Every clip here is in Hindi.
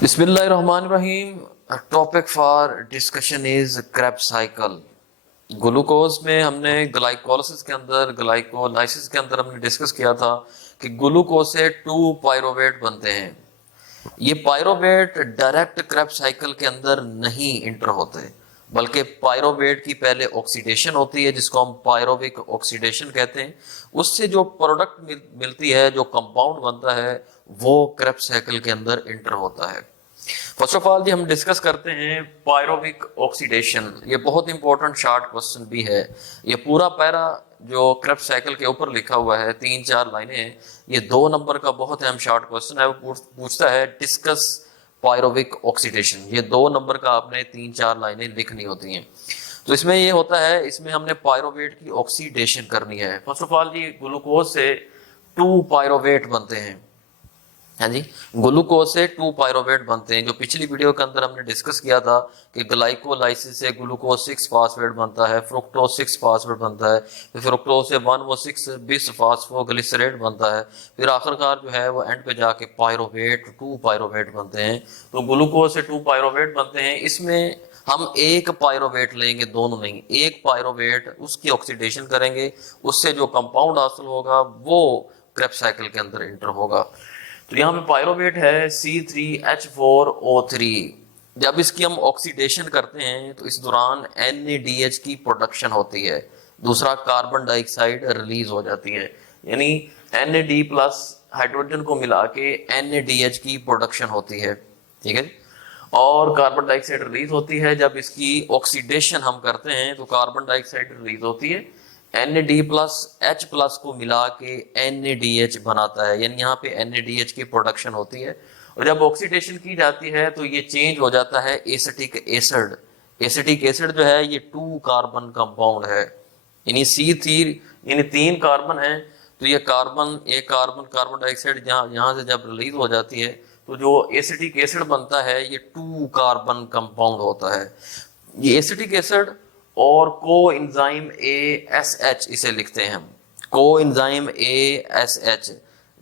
बिस्मिल्लाहिर्रहमानिर्रहीम। Topic for discussion is Krebs cycle. Glucose में हमने ग्लाइकोलाइसिस के अंदर हमने डिस्कस किया था कि ग्लूकोज से 2 पायरोवेट बनते हैं। ये पायरोवेट डायरेक्ट क्रेब्स साइकिल के अंदर नहीं इंटर होते, बल्कि पायरोवेट की पहले ऑक्सीडेशन होती है जिसको हम पायरोविक ऑक्सीडेशन कहते हैं। उससे जो प्रोडक्ट मिलती है, जो कंपाउंड बनता है, वो क्रेब्स साइकिल के अंदर इंटर होता है। फर्स्ट ऑफ ऑल जी हम डिस्कस करते हैं पायरोविक ऑक्सीडेशन। ये बहुत इंपॉर्टेंट शॉर्ट क्वेश्चन भी है। ये पूरा पैरा जो क्रेब्स साइकिल के ऊपर लिखा हुआ है, 3-4 लाइनें हैं, ये 2 नंबर का बहुत अहम शॉर्ट क्वेश्चन है। वो पूछता है डिस्कस पायरोविक ऑक्सीडेशन। ये 2 नंबर का आपने 3-4 लाइनें लिखनी होती हैं। तो इसमें ये होता है, इसमें हमने पायरोवेट की ऑक्सीडेशन करनी है। फर्स्ट ऑफ ऑल जी ग्लूकोज से 2 पायरोवेट बनते हैं। हाँ जी, ग्लूकोज से 2 पायरोवेट बनते हैं। जो पिछली वीडियो के अंदर हमने डिस्कस किया था कि ग्लाइकोलाइसिस से ग्लूकोज 6 फास्फेट बनता है, फ्रुक्टोज 6 फास्फेट बनता है, फिर फ्रुक्टोज से 1 bis फास्फोग्लिसरेट बनता है, फिर आखिरकार जो है वो एंड पे जाके पायरोवेट 2 पायरोवेट बनते हैं। तो ग्लूकोज से 2 पायरोवेट बनते हैं। इसमें हम एक पायरोवेट लेंगे, दोनों नहीं, एक पायरोवेट, उसकी ऑक्सीडेशन करेंगे, उससे जो कंपाउंड हासिल होगा वो क्रेब्स साइकिल के अंदर इंटर होगा। तो यहाँ पे पायरोवेट है C3H4O3। जब इसकी हम ऑक्सीडेशन करते हैं तो इस दौरान NADH की प्रोडक्शन होती है, दूसरा कार्बन डाइऑक्साइड रिलीज हो जाती है। यानी NAD प्लस हाइड्रोजन को मिला के NADH की प्रोडक्शन होती है, ठीक है। और कार्बन डाइऑक्साइड रिलीज होती है। जब इसकी ऑक्सीडेशन हम करते हैं तो कार्बन डाइऑक्साइड रिलीज होती है, NAD प्लस H प्लस को मिला के NADH बनाता है, यानी यहाँ पे NADH की प्रोडक्शन होती है। और जब ऑक्सीडेशन की जाती है तो ये चेंज हो जाता है एसिटिक एसिड। एसिटिक एसिड जो है ये 2 कार्बन कंपाउंड है, यानी C3, यानी 3 कार्बन है। तो ये कार्बन डाइऑक्साइड यहाँ से जब रिलीज हो जाती है तो जो एसिटिक एसिड बनता है ये 2 कार्बन कंपाउंड होता है। ये एसिटिक एसिड और को एंजाइम ASH इसे लिखते हैं हम, को एंजाइम ASH।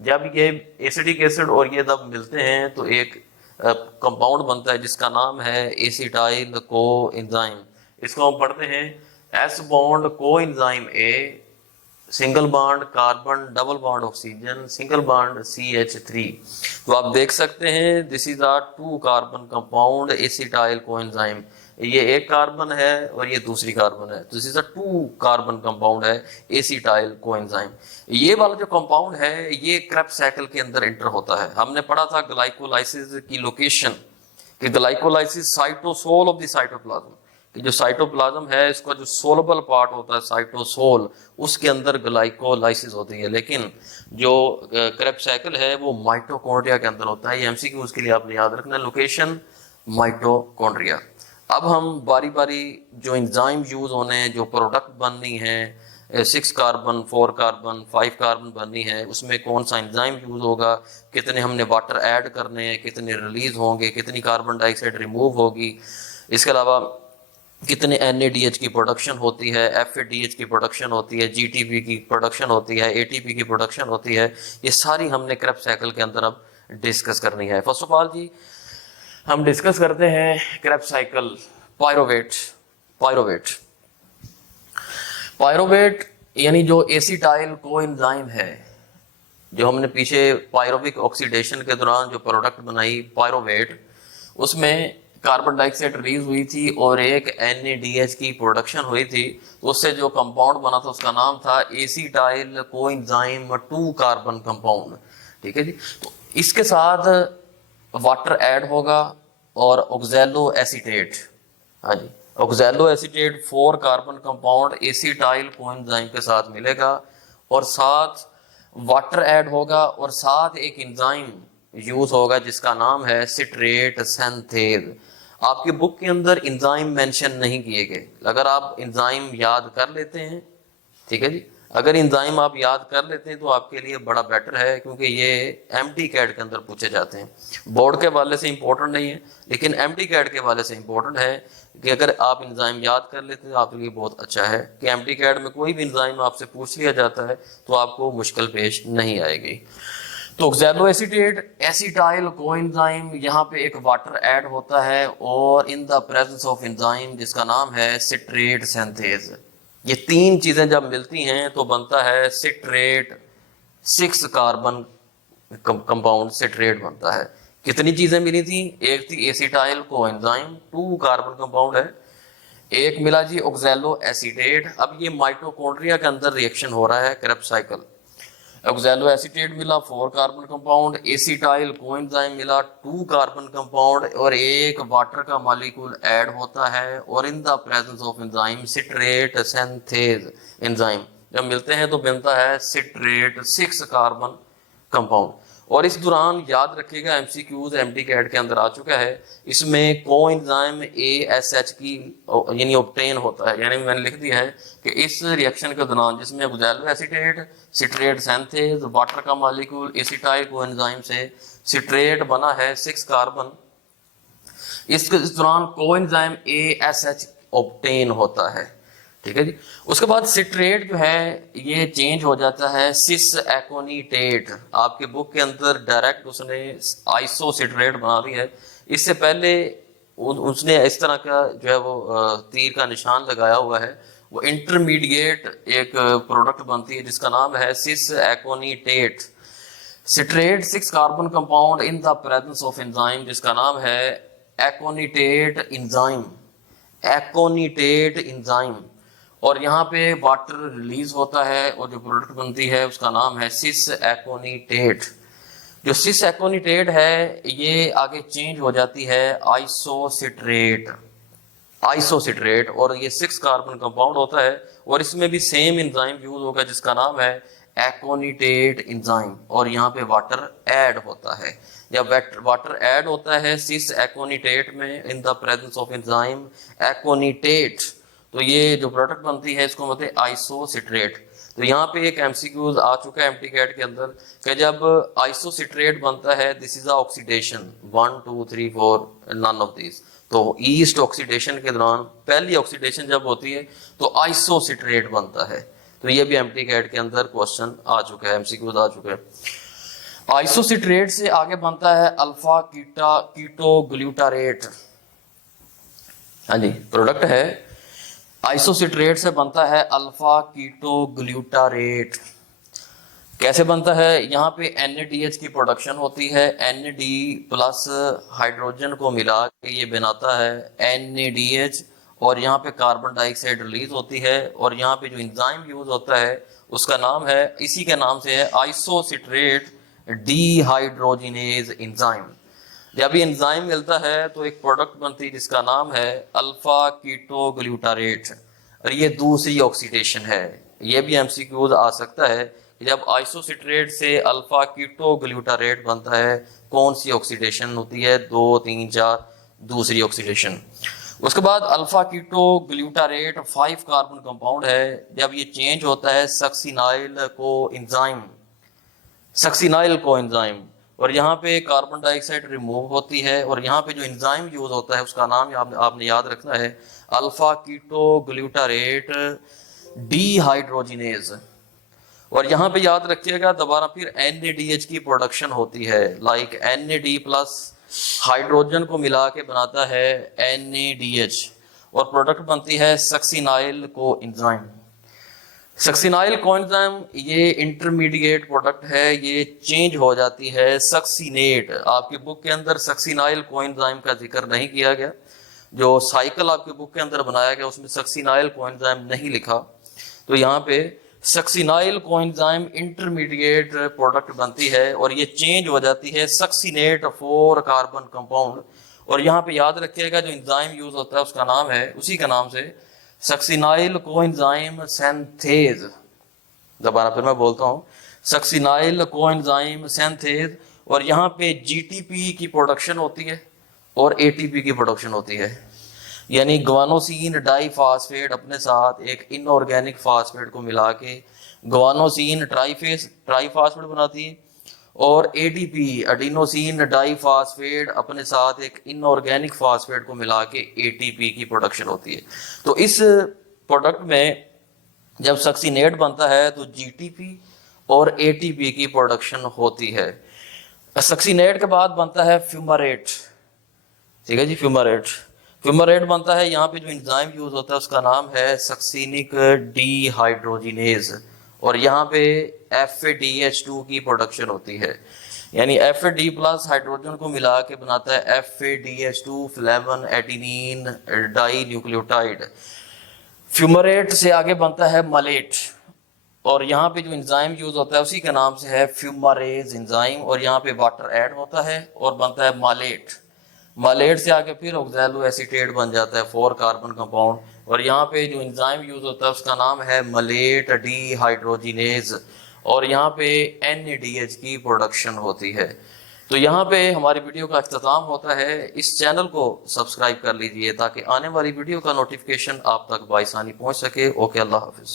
जब ये एसिटिक एसिड और ये जब मिलते हैं तो एक कंपाउंड बनता है जिसका नाम है एसिटाइल को एंजाइम। इसको हम पढ़ते हैं S बॉन्ड को enzyme A, single bond carbon, double bond oxygen, single bond CH3। तो आप देख सकते हैं this is a 2 carbon compound acetyl coenzyme. ये एक कार्बन है और ये दूसरी कार्बन है, तो this is a 2 carbon compound है एसिटाइल कोएंजाइम। ये वाला जो कंपाउंड है ये क्रेब्स साइकिल के अंदर इंटर होता है। हमने पढ़ा था ग्लाइकोलाइसिस की लोकेशन, कि glycolysis cytosol of the cytoplasm, कि जो साइटोप्लाज्म है इसका जो सोलबल पार्ट होता है साइटोसोल, उसके अंदर ग्लाइकोलाइसिस होती है। लेकिन जो क्रेब्स साइकिल है वो माइटोकॉन्ड्रिया के अंदर होता है। ये MCQ उसके लिए आपने याद रखना, लोकेशन माइटोकॉन्ड्रिया। अब हम बारी बारी जो एंजाइम यूज होने हैं, जो प्रोडक्ट बननी है, 6 कार्बन, 4 कार्बन, 5 कार्बन बननी है, उसमें कौन सा एंजाइम यूज होगा, कितने हमने वाटर ऐड करने हैं, कितने रिलीज होंगे, कितनी कार्बन डाइऑक्साइड रिमूव होगी, इसके अलावा कितने NADH की प्रोडक्शन होती है, FADH की प्रोडक्शन होती है, GTP की प्रोडक्शन होती है, ATP की प्रोडक्शन होती है, ये सारी हमने क्रेब्स साइकिल के अंदर अब डिस्कस करनी है। फर्स्ट ऑफ ऑल जी हम डिस्कस करते हैं Krebs cycle. Pyruvate pyruvate pyruvate यानी जो एसिटाइल कोएंजाइम है, जो हमने पीछे पायरोविक ऑक्सीडेशन के दौरान जो प्रोडक्ट बनाई पायरोवेट, उसमें कार्बन डाइऑक्साइड रिलीज हुई थी और एक NADH की प्रोडक्शन हुई थी। तो उससे जो कंपाउंड बना था उसका नाम था एसिटाइल कोएंजाइम 2 कार्बन कंपाउंड, ठीक है जी। तो इसके साथ वाटर ऐड होगा और ऑक्सैलो एसीटेट, हाँ जी, oxaloacetate 4 carbon compound acetyl coenzyme के साथ मिलेगा, और साथ वाटर ऐड होगा, और साथ एक एंजाइम यूज होगा जिसका नाम है सिट्रेट सिंथेज। आपकी बुक के अंदर एंजाइम मेंशन नहीं किए गए। अगर आप एंजाइम याद कर लेते हैं, ठीक है जी, अगर एंजाइम आप याद कर लेते हैं तो आपके लिए बड़ा बेटर है, क्योंकि ये MT-CAT के अंदर पूछे जाते हैं। बोर्ड के वाले से इंपॉर्टेंट नहीं है, लेकिन MT-CAT के वाले से इंपॉर्टेंट है कि अगर आप एंजाइम याद कर लेते हैं तो आपके लिए बहुत अच्छा है कि MT-CAT में कोई भी एंजाइम आपसे पूछ लिया जाता है तो आपको मुश्किल पेश नहीं आएगी। तो ऑक्सैलो एसीटेट एसिटाइल कोएंजाइम, यहाँ पे एक वाटर ऐड होता है और इन द प्रेजेंस ऑफ एंजाइम जिसका नाम है सिट्रेट सिंथेज। ये तीन चीजें जब मिलती हैं तो बनता है सिट्रेट, 6 कार्बन कंपाउंड सिट्रेट बनता है। कितनी चीजें मिली थी? एक थी एसिटाइल कोएंजाइम 2 कार्बन कंपाउंड है, एक मिला जी ऑक्सैलो एसीटेट। अब ये माइटोकॉन्ड्रिया के अंदर रिएक्शन हो रहा है क्रेब्स साइकिल। ऑक्सैलो एसीटेट मिला 4 कार्बन कंपाउंड, एसिटाइल कोएंजाइम मिला 2 कार्बन कंपाउंड और एक वाटर का मॉलिक्यूल ऐड होता है और इन the presence of enzyme citrate synthase enzyme जब मिलते हैं तो बनता है सिट्रेट 6 कार्बन कंपाउंड। और इस दौरान याद रखिएगा एमसीक्यूज एमटी कैट के अंदर आ चुका है, इसमें कोएंजाइम ASH की यानी ऑब्टेन होता है, यानी मैंने लिख दिया है कि इस रिएक्शन के दौरान जिसमें oxalo acetate citrate synthase water का मॉलिक्यूल एसिटाइल कोएंजाइम से सिट्रेट बना है 6 कार्बन, इस दौरान कोएंजाइम ASH ऑब्टेन होता है। ठीक है जी। उसके बाद सिट्रेट जो है ये चेंज हो जाता है सिस एकोनीटेट। आपके बुक के अंदर डायरेक्ट उसने आइसो सिट्रेट बना दी है, इससे पहले उसने इस तरह का जो है वो तीर का निशान लगाया हुआ है, वो इंटरमीडिएट एक प्रोडक्ट बनती है जिसका नाम है cis aconitate. Citrate 6 carbon compound in the presence of enzyme जिसका नाम है एकोनीटेट एंजाइम, एकोनीटेट एंजाइम। और यहाँ पे वाटर रिलीज होता है और जो प्रोडक्ट बनती है उसका नाम है सिस एकोनीटेट। जो सिस एकोनीटेट है ये आगे चेंज हो जाती है आइसोसिट्रेट, आइसोसिट्रेट और ये 6 कार्बन कंपाउंड होता है और इसमें भी सेम एंजाइम यूज होगा जिसका नाम है एकोनीटेट एंजाइम और यहाँ पे वाटर ऐड होता है। जब वाटर ऐड होता है सिस एकोनीटेट में in the presence of enzyme aconitate, तो ये जो प्रोडक्ट बनती है इसको मतलब आइसोसिट्रेट। तो यहाँ पे एक एमसीक्यूज आ चुका है एमटी कैट के अंदर कि जब आइसोसिट्रेट बनता है this is oxidation 1 2 3 4 none of this, तो ईस्ट ऑक्सीडेशन के दौरान पहली ऑक्सीडेशन जब होती है तो आइसोसिट्रेट बनता है। तो ये भी एमटी कैट के अंदर क्वेश्चन आ चुका है, एमसीक्यूज आ चुका है। आइसोसिट्रेट से आगे बनता है अल्फा कीटो ग्लूटारेट। हाँ जी, प्रोडक्ट है आइसोसिट्रेट से बनता है अल्फा कीटो ग्लूटारेट। कैसे बनता है? यहाँ पे NADH की प्रोडक्शन होती है, NAD प्लस हाइड्रोजन को मिला के ये बनाता है NADH और यहाँ पे कार्बन डाइऑक्साइड रिलीज होती है और यहाँ पे जो एंजाइम यूज होता है उसका नाम है, इसी के नाम से है आइसोसिट्रेट डीहाइड्रोजिनेज एंजाइम। जब ये एंजाइम मिलता है तो एक प्रोडक्ट बनती है जिसका नाम है अल्फा कीटो ग्लूटारेट और ये दूसरी ऑक्सीडेशन है। ये भी एमसीक्यूज आ सकता है कि जब आइसोसिट्रेट से अल्फा कीटो ग्लूटारेट बनता है कौन सी ऑक्सीडेशन होती है? 2 3 4 दूसरी ऑक्सीडेशन। उसके बाद alpha keto glutarate 5 carbon compound है, जब ये चेंज होता है सक्सिनाइल को एंजाइम, सक्सिनाइल को एंजाइम और यहाँ पे कार्बन डाइऑक्साइड रिमूव होती है और यहाँ पे जो एंजाइम यूज होता है उसका नाम आपने याद रखना है अल्फा कीटो ग्लूटारेट डीहाइड्रोजिनेज। और यहाँ पे याद रखिएगा दोबारा फिर NADH की प्रोडक्शन होती है, लाइक NAD प्लस हाइड्रोजन को मिला के बनाता है NADH और प्रोडक्ट बनती है सक्सिनाइल को एंजाइम। सक्सिनाइल कोएंजाइम ये इंटरमीडिएट प्रोडक्ट है, ये चेंज हो जाती है सक्सिनेट। आपकी बुक के अंदर सक्सिनाइल कोएंजाइम का जिक्र नहीं किया गया, जो साइकिल आपकी बुक के अंदर बनाया गया उसमें सक्सिनाइल कोएंजाइम नहीं लिखा, तो यहाँ पे सक्सिनाइल कोएंजाइम इंटरमीडिएट प्रोडक्ट बनती है और ये चेंज हो जाती है सक्सिनेट 4 कार्बन कंपाउंड और यहाँ पे याद रखिएगा जो एंजाइम यूज होता है उसका नाम है, उसी का नाम से सक्सिनाइल कोएंजाइम सिंथेज। दोबारा फिर मैं बोलता हूँ सक्सिनाइल कोएंजाइम सिंथेज और यहाँ पे GTP की प्रोडक्शन होती है और ATP की प्रोडक्शन होती है, यानी ग्वानोसिन डाइफास्फेट अपने साथ एक इनऑर्गेनिक फास्फेट को मिला के ग्वानोसिन ट्राइफास्फेट बनाती है और ADP एडिनोसिन डाइफास्फेट अपने साथ एक इनऑर्गेनिक फास्फेट को मिला के ATP की प्रोडक्शन होती है। तो इस प्रोडक्ट में जब सक्सिनेट बनता है तो GTP और ATP की प्रोडक्शन होती है। सक्सीनेट के बाद बनता है फ्यूमारेट, ठीक है जी, फ्यूमारेट। फ्यूमारेट बनता है, यहाँ पे जो एंजाइम यूज होता है उसका नाम है सक्सीनिक डीहाइड्रोजिनेज, और यहाँ पे FADH2 की प्रोडक्शन होती है, यानी FAD प्लस हाइड्रोजन को मिला के बनाता है FADH2 flavin adenine dinucleotide. Fumarate से आगे बनता है मलेट, और यहाँ पे जो एंजाइम यूज होता है उसी के नाम से है फ्यूमारेज एंजाइम, और यहाँ पे वाटर ऐड होता है और बनता है मालेट। मालेट से आगे फिर ऑक्सैलो एसीटेट बन जाता है 4 कार्बन कंपाउंड, और यहाँ पे जो एंजाइम यूज होता है उसका नाम है मलेट डीहाइड्रोजिनेज, और यहाँ पे NADH की प्रोडक्शन होती है। तो यहाँ पे हमारी वीडियो का अख्ताम होता है। इस चैनल को सब्सक्राइब कर लीजिए ताकि आने वाली वीडियो का नोटिफिकेशन आप तक बाइसानी पहुँच सके। ओके, अल्लाह हाफिज।